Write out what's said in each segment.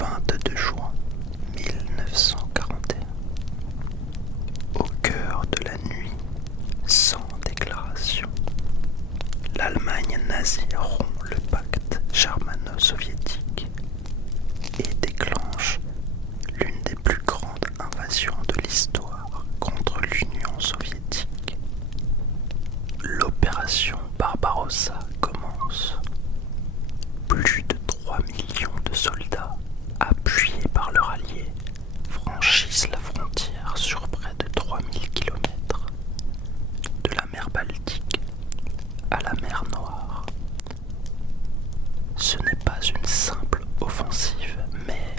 22 juin 1941. Au cœur de la nuit, sans déclaration, l'Allemagne nazie rompt le pacte germano-soviétique et déclenche l'une des plus grandes invasions de l'histoire contre l'Union soviétique. L'opération Barbarossa commence. Plus de 3 millions de soldats, appuyés par leurs alliés, franchissent la frontière sur près de 3000 km, de la mer Baltique à la mer Noire. Ce n'est pas une simple offensive, mais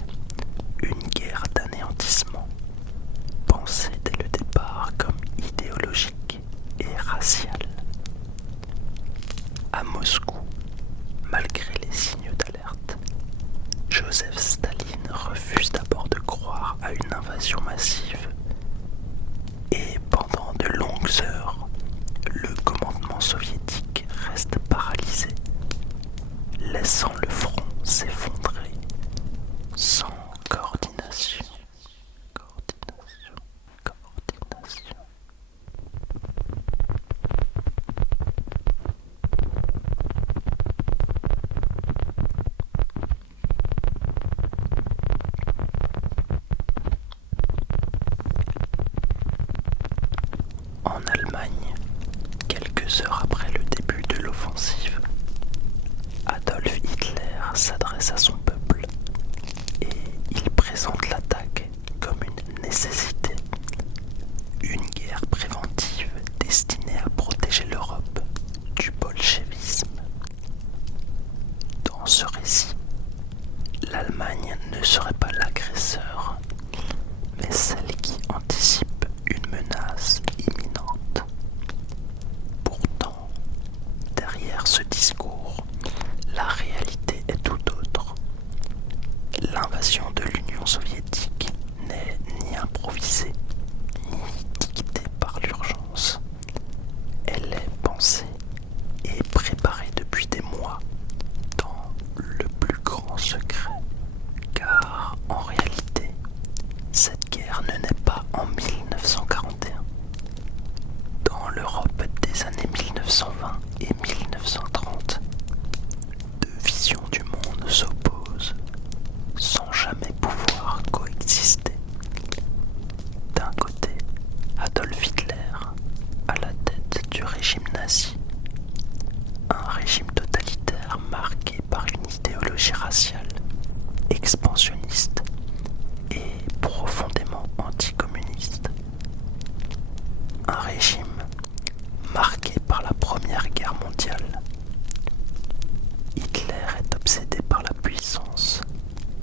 une guerre d'anéantissement, pensée dès le départ comme idéologique et raciale. À Moscou, malgré les signes d'alerte, Joseph Staline refuse d'abord de croire à une invasion massive et pendant de longues heures, le commandement soviétique reste paralysé, laissant le front s'effondrer sans coordination. En Allemagne, quelques heures après le début de l'offensive, Adolf Hitler s'adresse à son peuple et il présente l'attaque comme une nécessité, une guerre préventive destinée à protéger l'Europe du bolchevisme. Dans ce récit, l'Allemagne ne serait pas l'agresseur, mais celle qui anticipe une menace imminente. Pourtant, derrière ce discours, la réalité est tout autre. L'invasion de l'Union soviétique n'est ni improvisée, ni dictée par l'urgence. Elle est pensée et préparée depuis des mois dans le plus grand secret. Car en réalité, cette guerre ne naît pas en 1941. Dans l'Europe des années 1920 et 1930, deux visions du monde s'opposent sans jamais pouvoir coexister. D'un côté, Adolf Hitler, à la tête du régime nazi, un régime totalitaire marqué par une idéologie raciale, expansionniste et profondément anticommuniste. Un régime marqué par la Première Guerre mondiale. Hitler est obsédé par la puissance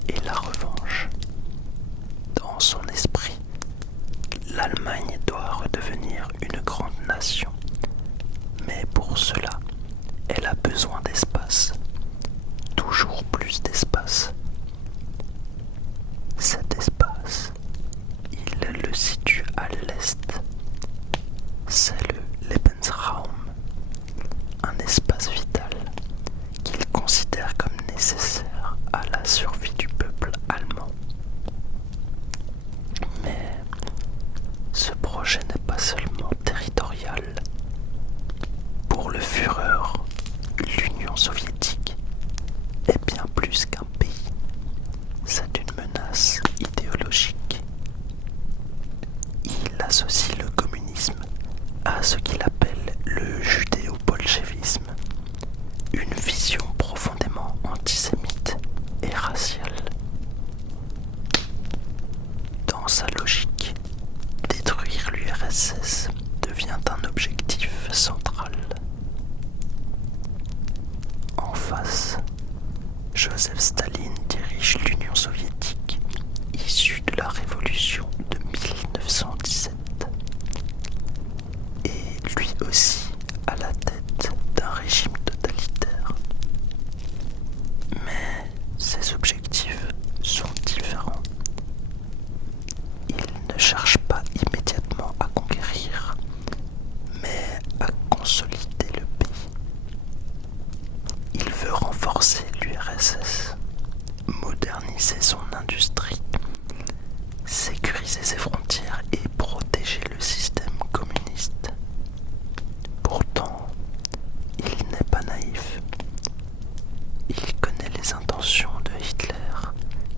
et la revanche. Dans son esprit, l'Allemagne doit redevenir une grande nation. Mais pour cela, elle a besoin d'espace, toujours plus d'espace. moderniser son industrie, sécuriser ses frontières et protéger le système communiste. Pourtant, il n'est pas naïf. Il connaît les intentions de Hitler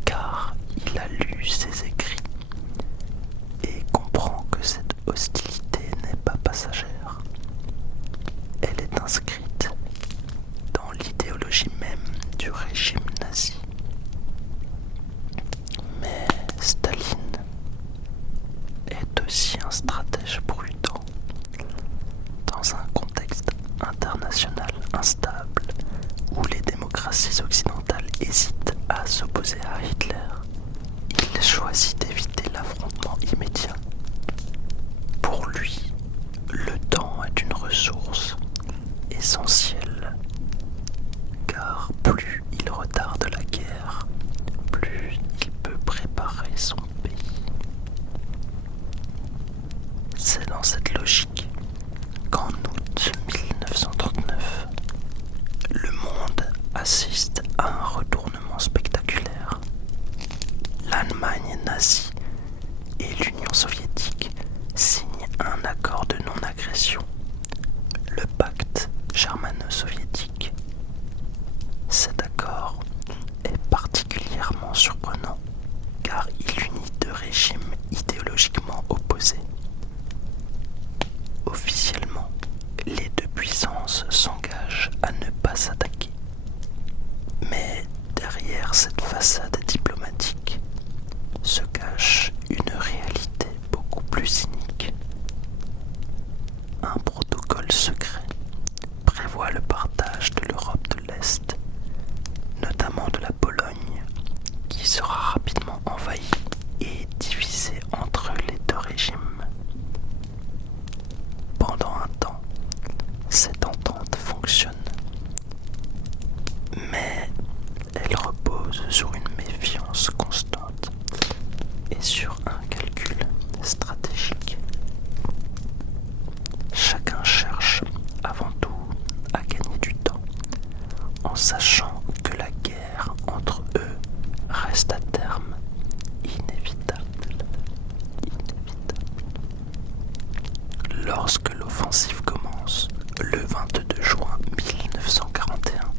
car il a lu ses écrits et comprend que cette hostilité n'est pas passagère. Elle est inscrite dans l'idéologie même du régime nazi. Mais Staline est aussi un stratège prudent. Dans un contexte international instable où les démocraties occidentales hésitent à s'opposer à Hitler, il choisit d'éviter l'affrontement immédiat. Pour lui, le temps est une ressource essentielle, car plus il retarde la guerre, plus il peut préparer son pays. C'est dans cette logique qu'en août 1939, le monde assiste à un retournement spectaculaire. L'Allemagne nazie et l'Union soviétique signent un accord de non-agression, le pacte germano-soviétique. Cet accord est particulièrement surprenant car il unit deux régimes idéologiquement opposés. Officiellement, les deux puissances s'engagent à ne pas s'attaquer. Mais derrière cette façade diplomatique se cache une réalité beaucoup plus cynique. Un protocole secret prévoit le partage de l'Europe de l'Est, notamment de la Pologne, qui sera rapidement envahie et divisée entre les deux régimes. Pendant un temps, cette entente fonctionne, mais elle repose sur une méfiance constante et sur un calcul stratégique. Chacun cherche avant tout à gagner du temps, en sachant que la guerre entre eux reste à terme inévitable. Lorsque l'offensive commence, le 22 juin 1941,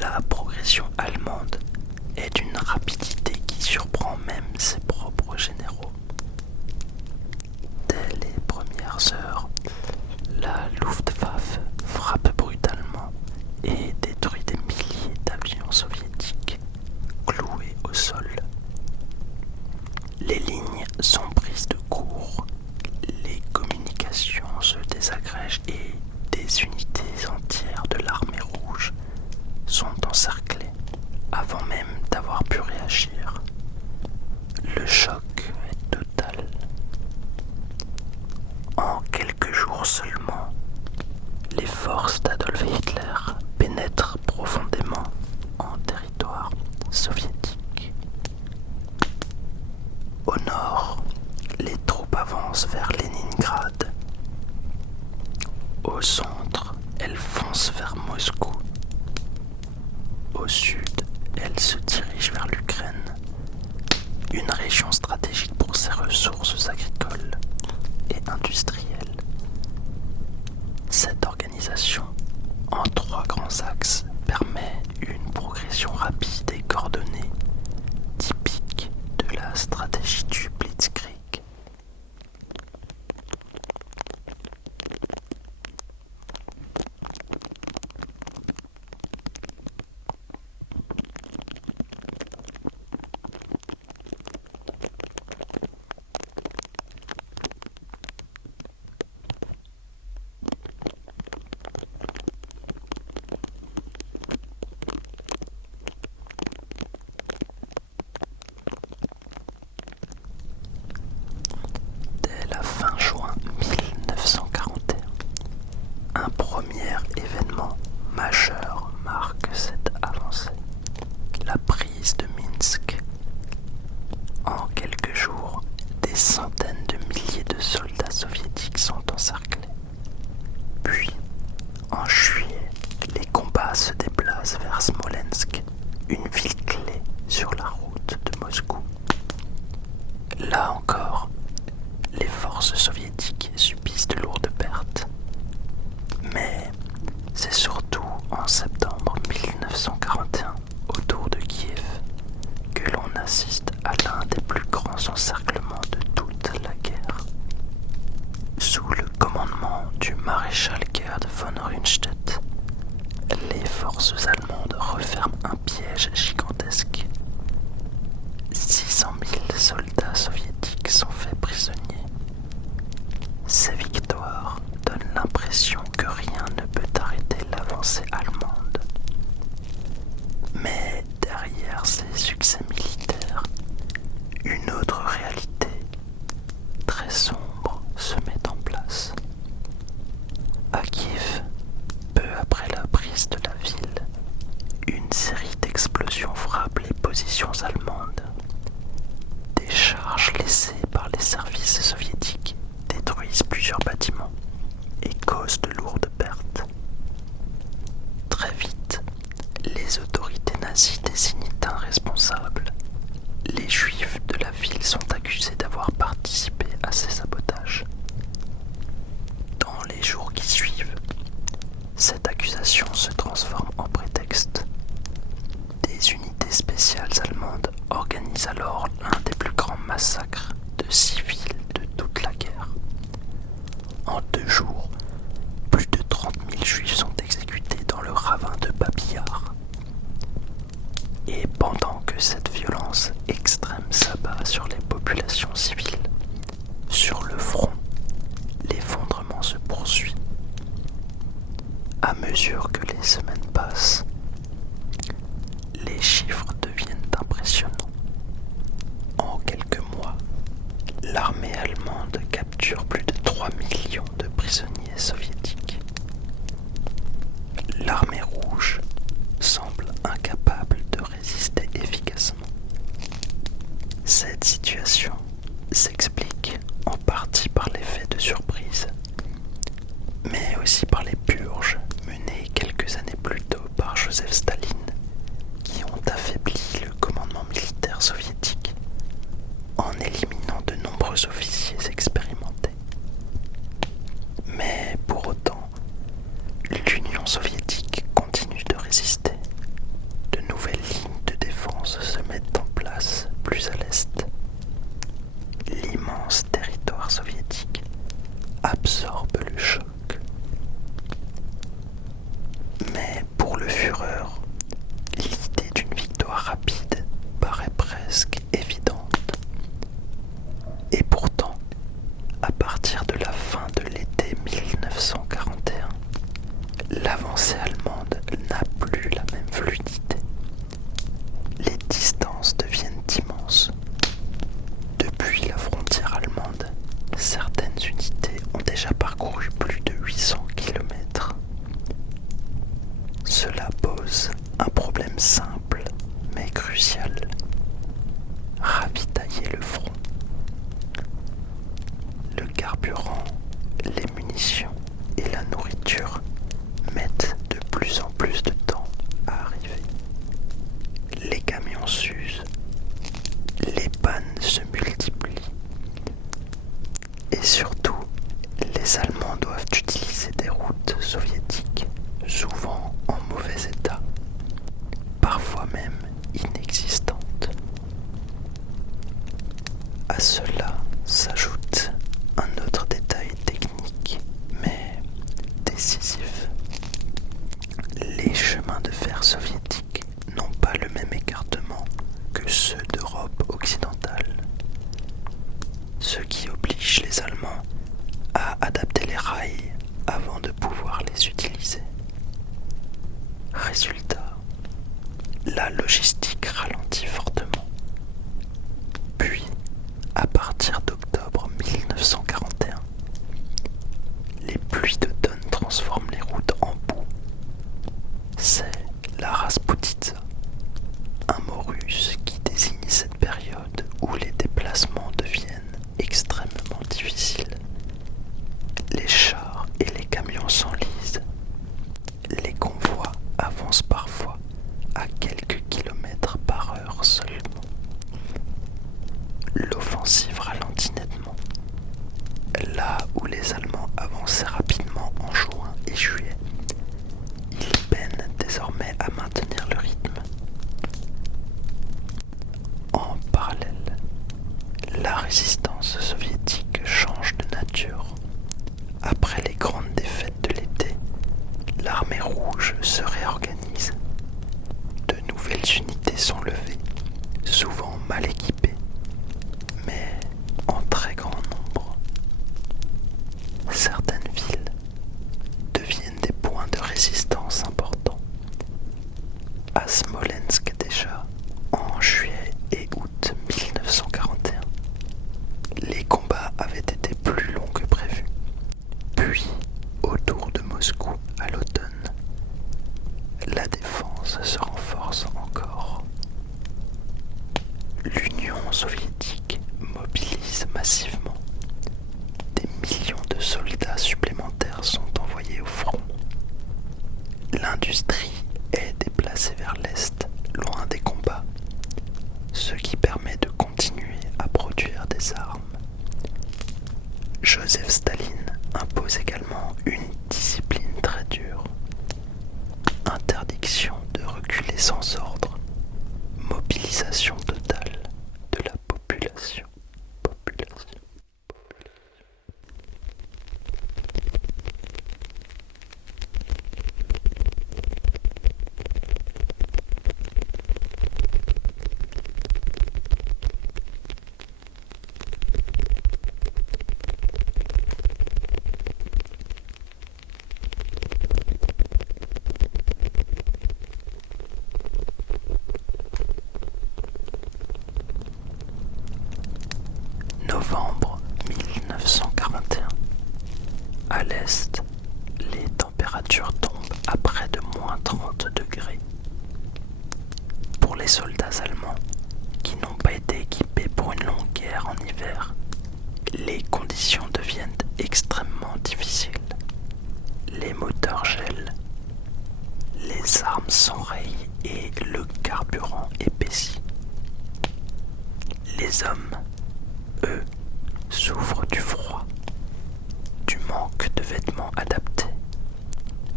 la progression allemande est d'une rapidité qui surprend même ses propres généraux. Dès les premières heures, la Luftwaffe frappe brutalement et détruit des milliers d'avions soviétiques cloués au sol. Les lignes sont prises de court, les communications se désagrègent et des unités entières de l'armée rouge sont encerclées avant même d'avoir pu réagir. Le choc est total. En quelques jours seulement, les forces d'Adolf Hitler pénètrent profondément en territoire soviétique. Au nord, les troupes avancent vers Leningrad. Au centre, elles foncent vers Moscou. Au sud, elles se dirigent vers l'Ukraine, une région stratégique pour ses ressources agricoles et industrielles. Cette organisation, en 3 grands axes, permet une progression rapide et coordonnée, typique de la stratégie du Blitzkrieg. Se déplace vers Smolensk, une ville clé Là encore, les forces soviétiques subissent de lourdes pertes. Mais c'est surtout en septembre 1941, autour de Kiev, que l'on assiste à l'un des plus grands encerclements de toute la guerre. Sous le commandement du maréchal Gerd von Rundstedt, les forces allemandes referment un piège gigantesque. 600 000 soldats soviétiques sont faits prisonniers. Ces victoires donnent l'impression que rien ne peut arrêter l'avancée allemande. Mais derrière ces succès militaires, une autre réalité très sombre se met en place. À Kiev, peu après la prise de la ville, une série d'explosions frappe les positions allemandes. Des charges laissées par les services soviétiques détruisent plusieurs bâtiments et causent de lourdes pertes. Très vite, les autorités nazies désignent un responsable. Les juifs de la ville sont accusés d'avoir participé à ces sabotages. Dans les jours qui suivent, cette accusation se transforme en prétexte. Des unités spéciales allemandes organisent alors l'un des plus grands massacres de civils de toute la guerre. En 2 jours, plus de 30 000 juifs sont exécutés dans le ravin de Babi Yar. Et pendant que cette violence extrême s'abat sur les populations civiles, sur le front, l'effondrement se poursuit. À mesure que les semaines passent, les chiffres deviennent impressionnants. En quelques mois, l'armée allemande capture plus de 3 millions de prisonniers soviétiques. L'armée rouge semble incapable de résister efficacement. Cette situation s'explique en partie par l'effet de surprise, mais aussi par les purges menées quelques années plus tôt par Joseph Staline, qui ont affaibli le commandement militaire soviétique en éliminant de nombreux officiers expérimentés. Mais pour autant, l'Union soviétique continue de résister. De nouvelles lignes de défense se mettent en place plus à l'est. L'immense territoire soviétique absorbe le choc. Mais pour le Führer, l'idée d'une victoire rapide paraît presque évidente. Et pourtant, à partir de la fin de l'été 1941, l'avancée allemande n'a plus la même fluidité. Les distances deviennent immenses. Depuis la frontière allemande, certaines unités ont déjà parcouru plus de 800 km. Cela pose un problème simple mais crucial: ravitailler le front. Le carburant, les munitions et la nourriture mettent de plus en plus de temps à arriver. Les camions s'usent, les pannes se multiplient et surtout, les Allemands doivent utiliser des routes soviétiques souvent en mauvais état, parfois même inexistantes. résistance soviétique change de nature. Après les grandes défaites de l'été, l'armée rouge se réorganise. De nouvelles unités sont levées, souvent mal équipées, mais en très grand nombre. Certaines villes deviennent des points de résistance importants. À Smolensk déjà, en juillet et août 1941, les combats avaient été plus longs que prévu. Puis, autour de Moscou à l'automne, la défense se renforce encore. L'Union soviétique mobilise massivement. Des millions de soldats supplémentaires sont envoyés au front. L'industrie est déplacée vers l'est, loin des combats, ce qui permet de continuer à produire des armes. Joseph Staline impose également une discipline très dure. Interdiction de reculer sans ordre, mobilisation totale de la population. Novembre 1941. À l'est, les températures tombent à près de moins 30 degrés. Pour les soldats allemands, qui n'ont pas été équipés pour une longue guerre en hiver, les conditions deviennent extrêmement difficiles. Les moteurs gèlent, les armes s'enrayent et le carburant épaissit. Les hommes, eux, souffrent du froid, du manque de vêtements adaptés,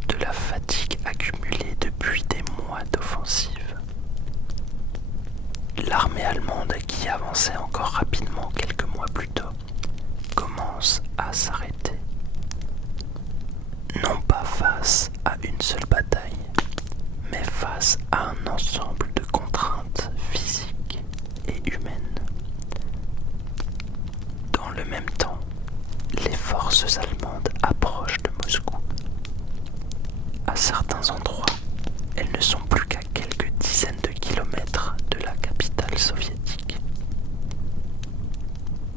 de la fatigue accumulée depuis des mois d'offensive. L'armée allemande, qui avançait encore rapidement quelques mois plus tôt, commence à s'arrêter. Non pas face à une seule bataille, mais face à un ensemble de contraintes physiques et humaines. Dans le même temps, les forces allemandes approchent de Moscou. À certains endroits, elles ne sont plus qu'à quelques dizaines de kilomètres de la capitale soviétique.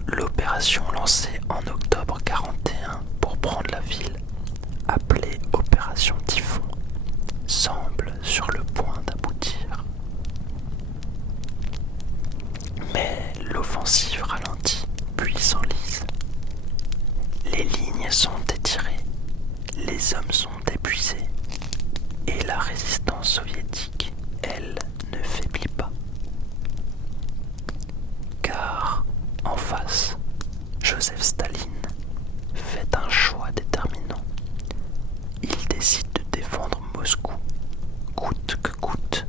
L'opération lancée en octobre 1941 pour prendre la ville, appelée Opération Typhon, semble sur le point d'aboutir. Mais l'offensive ralentit, puis s'enlise. Les lignes sont étirées, les hommes sont épuisés, et la résistance soviétique, elle, ne faiblit pas. Car, en face, Joseph Staline fait un choix déterminant. Il décide de défendre Moscou, coûte que coûte.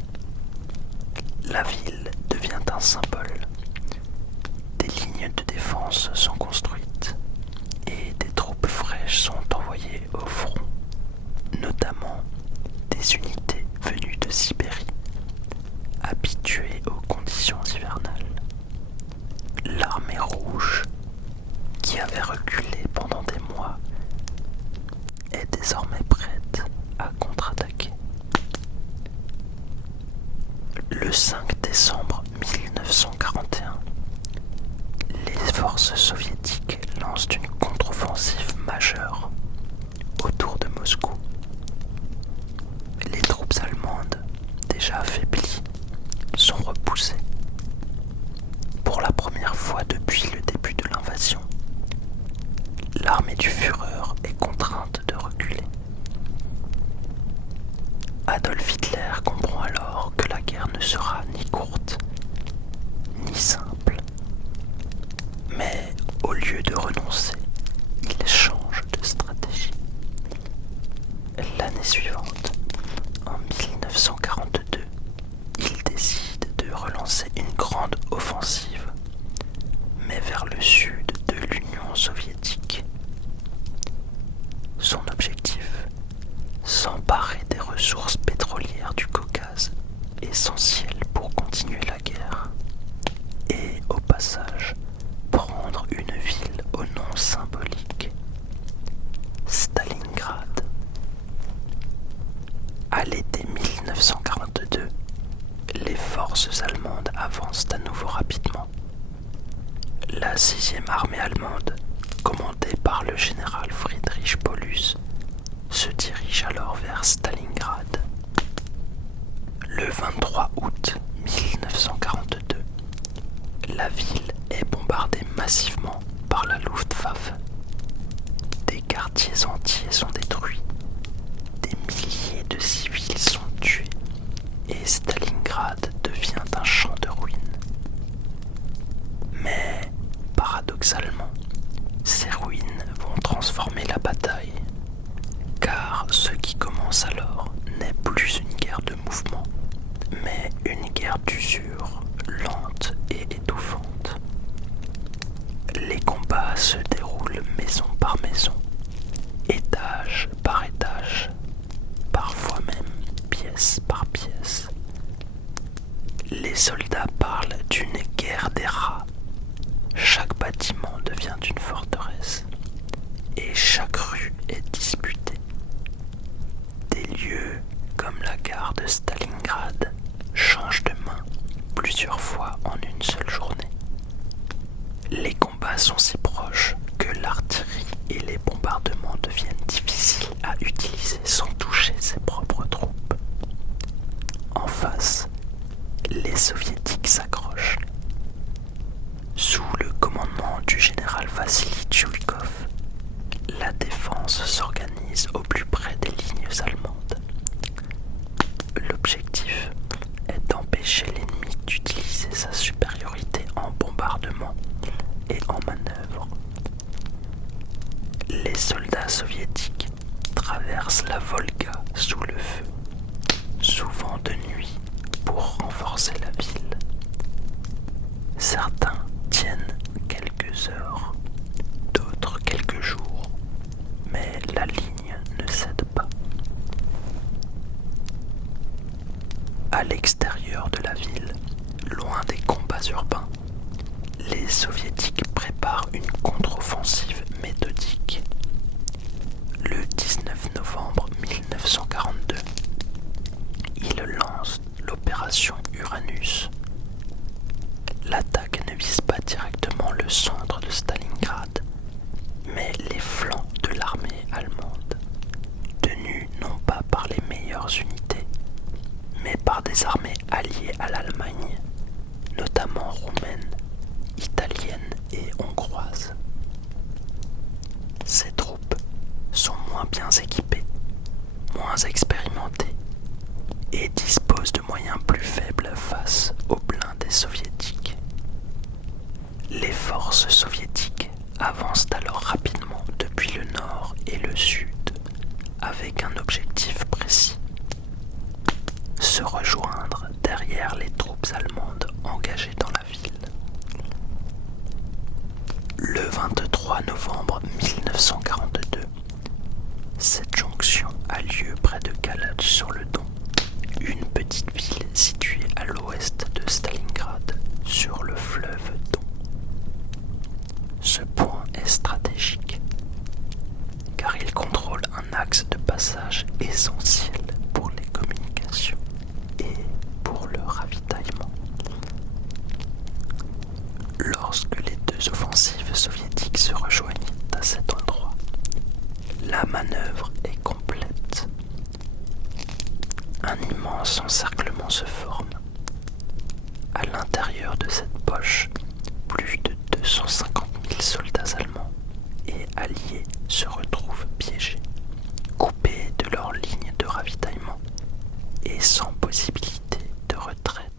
La ville devient un symbole. Des lignes de défense sont construites et des troupes fraîches sont envoyées au front, notamment des unités venues de Sibérie, habituées aux conditions hivernales. L'armée rouge, qui avait reculé pendant des mois, est désormais prête à contre-attaquer. Le 5 décembre 1941, les forces soviétiques lancent une contre-offensive majeure autour de Moscou. Les troupes allemandes, déjà affaiblies, sont avancent à nouveau rapidement. La 6e armée allemande, commandée par le général Friedrich Paulus, se dirige alors vers Stalingrad. Le 23 août 1942, la ville est bombardée massivement par la Luftwaffe. Des quartiers entiers sont détruits, des milliers de civils sont tués et Stalingrad devient un champ de ruines. Mais, paradoxalement, ces ruines vont transformer la bataille, car ce qui commence alors n'est plus une guerre de mouvement, mais une guerre d'usure, lente et étouffante. Les combats se déroulent maison par maison, étage par étage, parfois même pièce par pièce. Les soldats parlent d'une guerre des rats. Chaque bâtiment devient une forteresse et chaque rue est disputée. Des lieux comme la gare de Stalingrad changent de main plusieurs fois en une seule journée. Les combats sont si proches que l'artillerie et les bombardements deviennent difficiles à utiliser sans toucher ses propres troupes. En face, les soviétiques s'accrochent. Sous le commandement du général Vassili Tchoukov, la défense s'organise au plus près des lignes allemandes. L'objectif est d'empêcher l'ennemi d'utiliser sa supériorité en bombardement et en manœuvre. Les soldats soviétiques traversent la Volga sous le feu, souvent de nuit pour renforcer la ville. Certains tiennent quelques heures, d'autres quelques jours, mais la ligne ne cède pas. À l'extérieur de la ville, loin des combats urbains, les soviétiques préparent une contre-offensive méthodique. Le 19 novembre 1942, ils lancent l'opération Uranus. L'attaque ne vise pas directement le centre de Stalingrad, mais les flancs de l'armée allemande, tenus non pas par les meilleures unités, mais par des armées alliées à l'Allemagne, notamment roumaines, italiennes et hongroises. Ces troupes sont moins bien équipées, moins expérimentées et disposent de moyens plus faibles face aux blindés soviétiques. Les forces soviétiques avancent alors rapidement depuis le nord et le sud avec un objectif précis: se rejoindre derrière les troupes allemandes engagées dans la ville. Le 23 novembre 1942, cette jonction a lieu près de Kalach-sur-le-Don, une petite ville située à l'ouest de Stalingrad, sur le fleuve Don. Ce point est stratégique, car il contrôle un axe de passage essentiel pour les communications et pour le ravitaillement. Lorsque les deux offensives soviétiques se rejoignent à cet endroit, la manœuvre est complète. Un immense encerclement se forme. À l'intérieur de cette poche, plus de 250 000 soldats allemands et alliés se retrouvent piégés, coupés de leur ligne de ravitaillement et sans possibilité de retraite.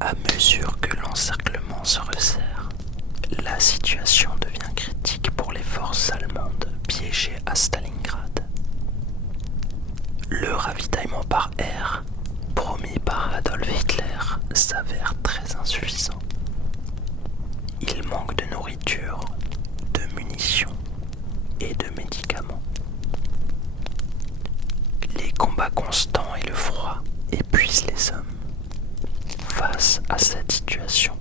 À mesure que l'encerclement se resserre, La situation devient critique pour les forces allemandes piégées à Stalingrad. Le ravitaillement par air, promis par Adolf Hitler, s'avère très insuffisant. Il manque de nourriture, de munitions et de médicaments. Les combats constants et le froid épuisent les hommes. Face à cette situation,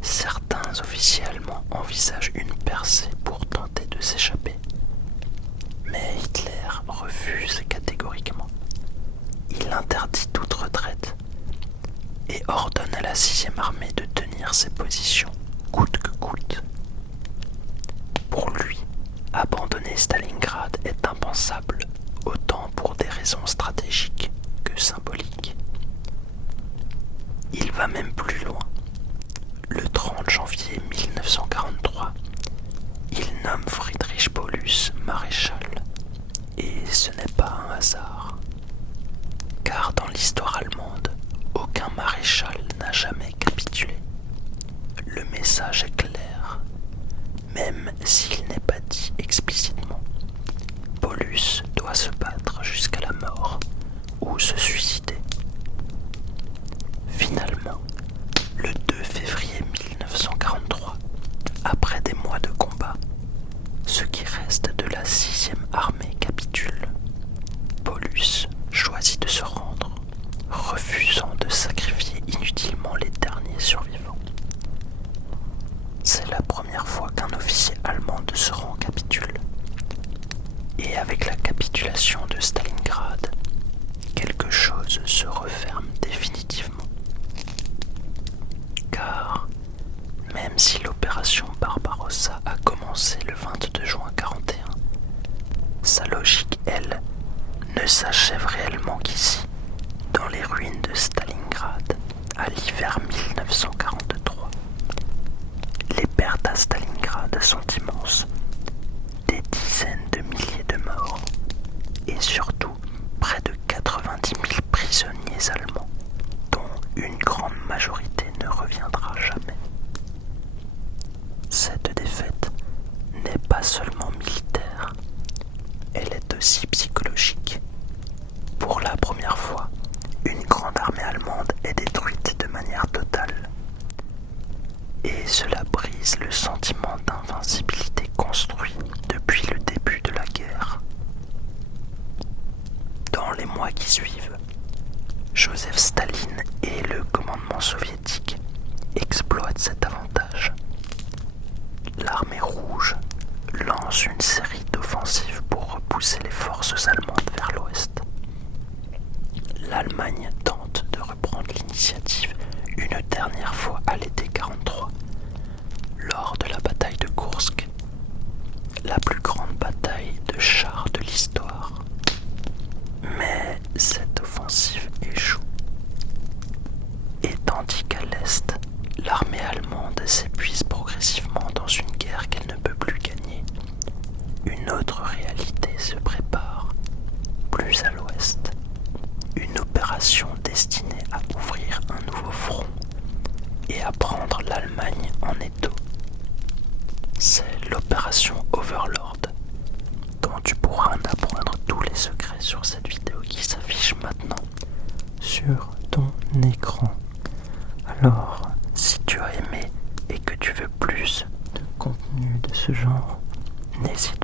certains officiers allemands envisagent une percée pour tenter de s'échapper. Mais Hitler refuse catégoriquement. Il interdit toute retraite et ordonne à la 6e armée de tenir ses positions coûte que coûte. Pour lui, abandonner Stalingrad est impensable, autant pour des raisons stratégiques que symboliques. Il va même plus loin. Le 30 janvier 1943, il nomme Friedrich Paulus maréchal. Et ce n'est pas un hasard. Car dans l'histoire allemande, aucun maréchal n'a jamais capitulé. Le message est clair, même s'il n'est pas dit explicitement. Paulus doit se battre jusqu'à la mort ou se suicider. Finalement, le 2 février 1943, après des mois de combat, ce qui reste de la 6e armée capitule. Paulus choisit de se rendre, refusant de sacrifier inutilement les derniers survivants. C'est la première fois qu'un officier allemand de ce rang capitule. Et avec la capitulation de Stalingrad, quelque chose se referme définitivement. Car, même si l'opération Barbarossa a commencé le 22 juin 1941, sa logique, elle, ne s'achève réellement qu'ici, dans les ruines de Stalingrad, à l'hiver 1943. Les pertes à Stalingrad sont immenses, des dizaines de milliers de morts, et surtout près de 90 000 prisonniers allemands, dont une grande majorité ne reviendra jamais. Cette défaite n'est pas seulement militaire, elle est aussi psychologique. Pour la première fois, une grande armée allemande est détruite de manière totale. Et cela brise le sentiment d'invincibilité construit depuis le début de la guerre. Dans les mois qui suivent, Joseph Staline et le commandement soviétique exploitent cet avantage. L'armée rouge lance une série d'offensives pour repousser les forces allemandes vers l'ouest. L'Allemagne tente de reprendre l'initiative une dernière fois à l'été 1943, lors de la bataille de Kursk, la plus grande bataille de chars de l'histoire. Mais cette offensive échoue. Et tandis qu'à l'est, l'armée allemande s'épuise progressivement dans une guerre qu'elle ne peut plus gagner, une autre réalité se prépare, plus à l'ouest. Une opération destinée à ouvrir un nouveau front et à prendre l'Allemagne en étau. C'est l'opération Overlord, dont tu pourras en apprendre tous les secrets sur cette vidéo qui s'affiche maintenant sur ton écran. Alors, si tu as aimé et que tu veux plus de contenu de ce genre, n'hésite